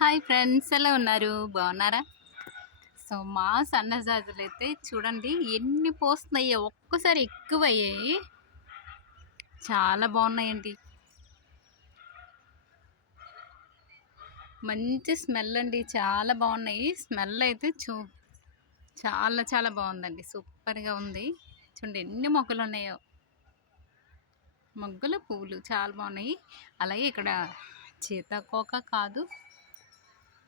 Hi friends ఎలా ఉన్నారు? బాగున్నారా? సో మా సన్నజాజులు అయితే చూడండి ఎన్ని పోస్తున్నాయి ఒక్కసారి ఎక్కువ అయ్యాయి చాలా బాగున్నాయండి. మంచి స్మెల్ అండి చాలా బాగున్నాయి. స్మెల్ అయితే చూ చాలా చాలా బాగుందండి. సూపర్గా ఉంది. చూడండి ఎన్ని మొగ్గలు ఉన్నాయో. మొగ్గలు పువ్వులు చాలా బాగున్నాయి. అలాగే ఇక్కడ చీతకోక కాదు.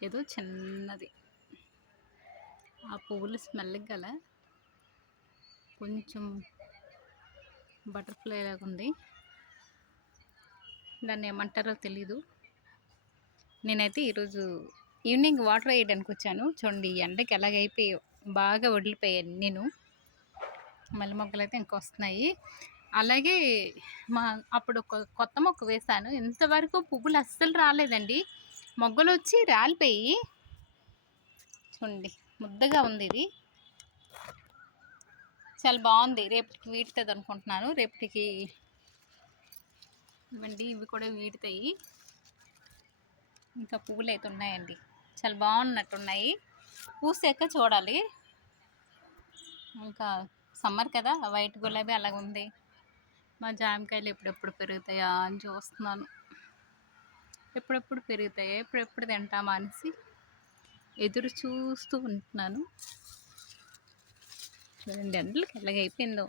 ఏదో చిన్నది. ఆ పువ్వులు స్మెల్ గల కొంచెం బటర్ఫ్లై లాగా ఉంది. దాన్ని ఏమంటారో తెలీదు. నేనైతే ఈరోజు ఈవినింగ్ వాటర్ వేయడానికి వచ్చాను. చూడండి ఎండకి ఎలాగైపోయాయో బాగా వదిలిపోయాను నేను. మల్లె మొక్కలు అయితే ఇంకా వస్తున్నాయి. అలాగే మా అప్పుడు ఒక కొత్త మొక్క వేశాను. ఇంతవరకు పువ్వులు అస్సలు రాలేదండి. మొగ్గలు వచ్చి రాలిపోయి చూడండి ముద్దగా ఉంది ఇది. చాలా బాగుంది. రేపటికి వీడుతుంది అనుకుంటున్నాను. రేపటికి ఇవ్వండి ఇవి కూడా వీడుతాయి ఇంకా పువ్వులు అయితే ఉన్నాయండి. చాలా బాగున్నట్టున్నాయి. పూసాక చూడాలి. ఇంకా సమ్మర్ కదా వైట్ గులాబీ అలాగ ఉంది మా జామకాయలు ఎప్పుడెప్పుడు పెరుగుతాయా అని చూస్తున్నాను. ఎప్పుడెప్పుడు పెరుగుతాయి? ఎప్పుడెప్పుడు తింటామా అనేసి ఎదురు చూస్తూ ఉంటున్నాను. చూడండి ఎండలకి ఎలాగైపోయిందో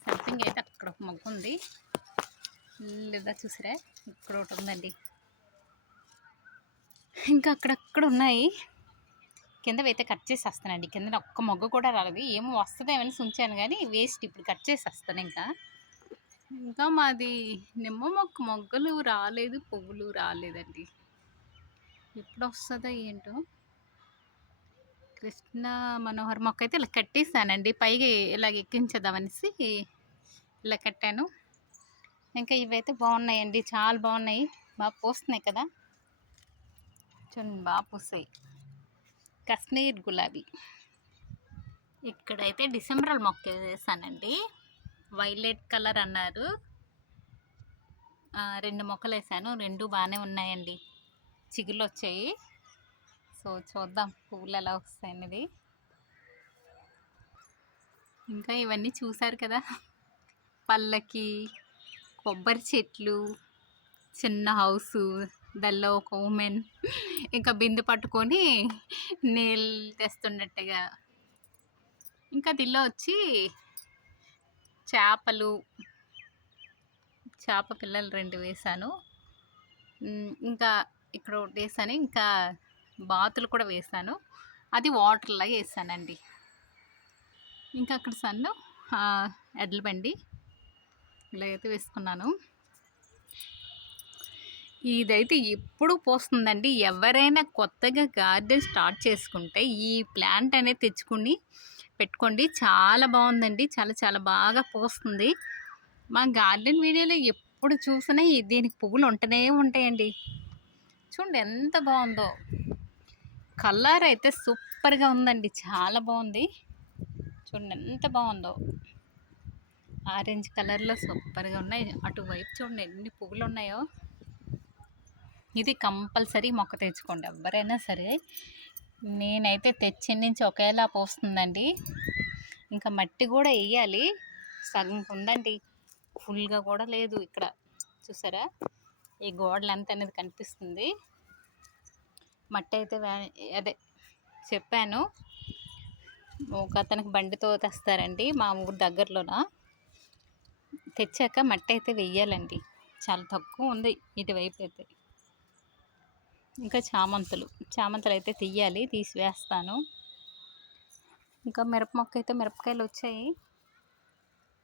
సంథింగ్ అయితే అక్కడ ఒక మొగ్గు ఉంది. లేదా చూసిరా? ఇక్కడ ఒకటి ఉందండి. ఇంకా అక్కడక్కడ ఉన్నాయి. కింద అయితే కట్ చేసి వస్తానండి కింద ఒక్క మొగ్గ కూడా రాలేదు. ఏమో వస్తుందేమని ఉంచాను కానీ వేస్ట్ ఇప్పుడు కట్ చేసి వస్తాను ఇంకా. ఇంకా మాది నిమ్మ మొక్క మొగ్గలు రాలేదు పువ్వులు రాలేదండి. ఎప్పుడు వస్తుందో ఏంటో. కృష్ణ మనోహర్ మొక్క అయితే ఇలా కట్టేసానండి. పైగా ఇలాగ ఎక్కించదామనేసి ఇలా కట్టాను. ఇంకా ఇవైతే బాగున్నాయండి. చాలా బాగున్నాయి. బాగా పోస్తున్నాయి కదా. చూడండి బాగా పూసాయి. కశ్మీర్ గులాబీ. ఇక్కడైతే డిసెంబర్ మొక్క వేసానండి. వైలెట్ కలర్ అన్నారు. రెండు మొక్కలు వేసాను రెండు బాగానే ఉన్నాయండి. చిగులు వచ్చాయి సో చూద్దాం పువ్వులు ఎలా వస్తాయనేది. ఇంకా ఇవన్నీ చూసారు కదా. పళ్ళకి కొబ్బరి చెట్లు చిన్న హౌసు దానిలో ఒక ఉమెన్. ఇంకా బిందు పట్టుకొని నీళ్ళు తెస్తున్నట్టుగా ఇంకా దీనిలో వచ్చి చేపలు చేప పిల్లలు రెండు వేసాను ఇంకా ఇక్కడ ఒకటి వేసాను ఇంకా బాతులు కూడా వేసాను అది వాటర్లో వేసానండి. ఇంకా అక్కడ సన్ను ఎడ్ల బండి ఇలాగైతే వేసుకున్నాను. ఇదైతే ఎప్పుడు పోస్తుందండి. ఎవరైనా కొత్తగా గార్డెన్ స్టార్ట్ చేసుకుంటే ఈ ప్లాంట్ అనేది తెచ్చుకుని పెట్టుకోండి. చాలా బాగుందండి చాలా చాలా బాగా పోస్తుంది. మా గార్డెన్ వీడియోలో ఎప్పుడు చూసినా దీనికి పువ్వులు ఉంటూనే ఉంటాయండి. చూడండి ఎంత బాగుందో కలర్ అయితే సూపర్గా ఉందండి. చాలా బాగుంది చూడండి ఎంత బాగుందో ఆరెంజ్ కలర్లో సూపర్గా ఉన్నాయి. అటువైపు చూడండి ఎన్ని పువ్వులు ఉన్నాయో. ఇది కంపల్సరీ మొక్క తెచ్చుకోండి. ఎవరైనా సరే నేనైతే తెచ్చిన నుంచి ఒకేలా పోస్తుందండి. ఇంకా మట్టి కూడా వేయాలి సగం ఉందండి. ఫుల్గా కూడా లేదు ఇక్కడ. చూసారా? ఈ గోడలు ఎంత అనేది కనిపిస్తుంది. మట్టి అయితే అదే చెప్పాను. ఒక అతనికి బండితో తెస్తారండి మా ఊరు దగ్గరలోన. తెచ్చాక మట్టి అయితే వెయ్యాలండి. చాలా తక్కువ ఉంది ఇటువైపు అయితే. ఇంకా చామంతులు చామంతులు అయితే తీయాలి తీసి వేస్తాను ఇంకా మిరప మొక్క అయితే మిరపకాయలు వచ్చాయి.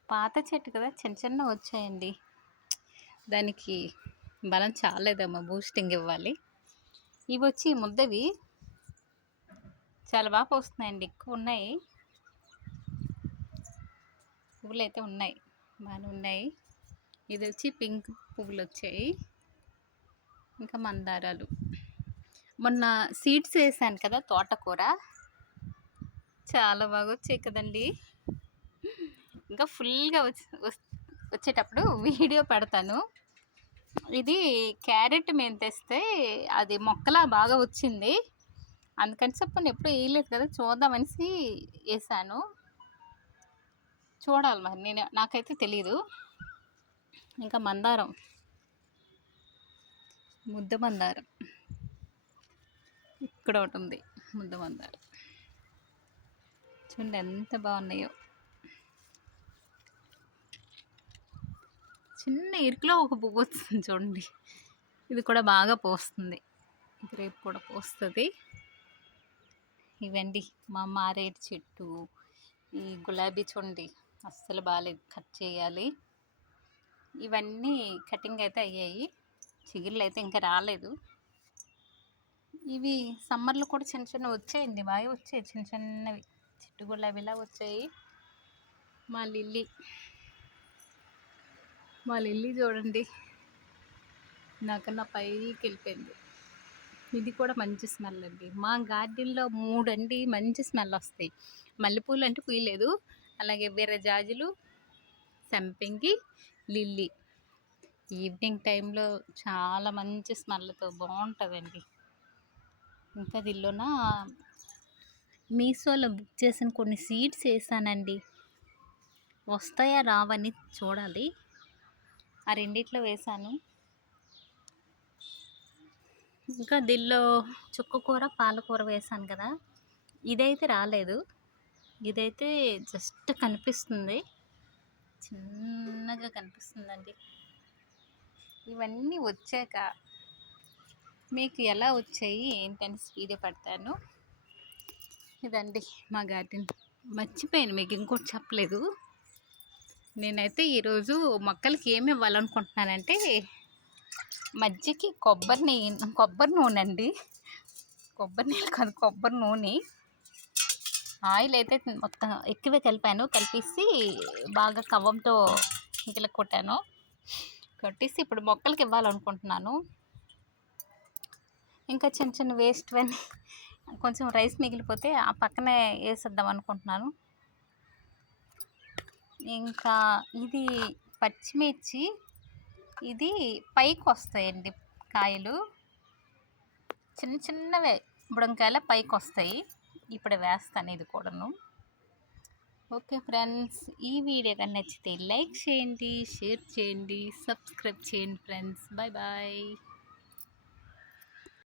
పాత చెట్టు కదా చిన్న చిన్న వచ్చాయండి. దానికి బలం చాలేదమ్మా బూస్టింగ్ ఇవ్వాలి. ఇవి వచ్చి ముద్దవి. చాలా బాగా పోస్తున్నాయండి ఎక్కువ ఉన్నాయి. పువ్వులు అయితే ఉన్నాయి బాగానే ఉన్నాయి. ఇది వచ్చి పింక్ పువ్వులు వచ్చాయి ఇంకా మందారాలు. మొన్న సీడ్స్ వేసాను కదా తోటకూర. చాలా బాగా వచ్చాయి కదండి. ఇంకా ఫుల్గా వచ్చి వచ్చేటప్పుడు వీడియో పెడతాను. ఇది క్యారెట్ మేము తెస్తే అది మొక్కలా బాగా వచ్చింది. అందుకని చెప్పని ఎప్పుడు వేయలేదు కదా చూద్దామనేసి వేసాను. చూడాలి మరి నేను నాకైతే తెలీదు. ఇంకా మందారం. ముద్ద మందారం. ఇక్కడ ఒకటి ఉంది ముద్ద మందాలు చూడండి ఎంత బాగున్నాయో. చిన్న ఇరుకులో ఒక పువ్వు వస్తుంది చూడండి. ఇది కూడా బాగా పోస్తుంది. ఇది రేపు కూడా పోస్తుంది. ఇవండి మా మారేడు చెట్టు ఈ గులాబీ చూడండి అస్సలు బాగాలేదు కట్ చేయాలి. ఇవన్నీ కటింగ్ అయితే అయ్యాయి. చిగుర్లు అయితే ఇంకా రాలేదు. ఇవి సమ్మర్లో కూడా చిన్న చిన్న వచ్చాయండి. బాగా వచ్చాయి. చిన్న చిన్నవి. చెట్టు గులాబీలా వచ్చాయి. మా లిల్లీ. మా లిల్లీ చూడండి. నాకన్నా పైకి వెళ్ళిపోయింది. ఇది కూడా మంచి స్మెల్ అండి. మా గార్డెన్లో మూడు అండి మంచి స్మెల్ వస్తాయి. మల్లెపూలు అంటే పూయలేదు అలాగే విరజాజులు సంపెంగి లిల్లీ. ఈవినింగ్ టైంలో చాలా మంచి స్మెల్తో బాగుంటుందండి. ఇంకా దీనిలోన? మీషోలో బుక్ చేసిన కొన్ని సీడ్స్ వేసానండి. వస్తాయా రావని చూడాలి. ఆ రెండిట్లో వేసాను. ఇంకా దీనిలో చుక్కకూర పాలకూర వేసాను కదా. ఇదైతే రాలేదు. ఇదైతే జస్ట్ కనిపిస్తుంది. చిన్నగా కనిపిస్తుందండి. ఇవన్నీ వచ్చాక మీకు ఎలా వచ్చాయి ఏంటని వీడియో పడతాను. ఇదండి మా గార్డెన్. మర్చిపోయాను మీకు ఇంకోటి చెప్పలేదు. నేనైతే ఈరోజు మొక్కలకి ఏమి ఇవ్వాలనుకుంటున్నానంటే మజ్జికి కొబ్బరి నెయ్యి కొబ్బరి నూనె అండి. కొబ్బరి నీళ్ళు కాదు కొబ్బరి నూనె. ఆయిల్ అయితే మొత్తం ఎక్కువే కలిపాను. కలిపేసి బాగా కవ్వంతో ఇంకలా కొట్టాను. కొట్టేసి ఇప్పుడు మొక్కలకి ఇవ్వాలనుకుంటున్నాను. ఇంకా చిన్న చిన్న వేస్ట్ అని కొంచెం రైస్ మిగిలిపోతే ఆ పక్కనే వేసేద్దాం అనుకుంటున్నాను. ఇంకా ఇది పచ్చిమిర్చి ఇది పైకి వస్తాయండి కాయలు. చిన్న చిన్నవే బుడంకాయల పైకి వస్తాయి. ఇప్పుడు వేస్తాను ఇది కూడాను. ఓకే ఫ్రెండ్స్ ఈ వీడియో కానీ నచ్చితే లైక్ చేయండి షేర్ చేయండి సబ్స్క్రైబ్ చేయండి ఫ్రెండ్స్. Bye bye.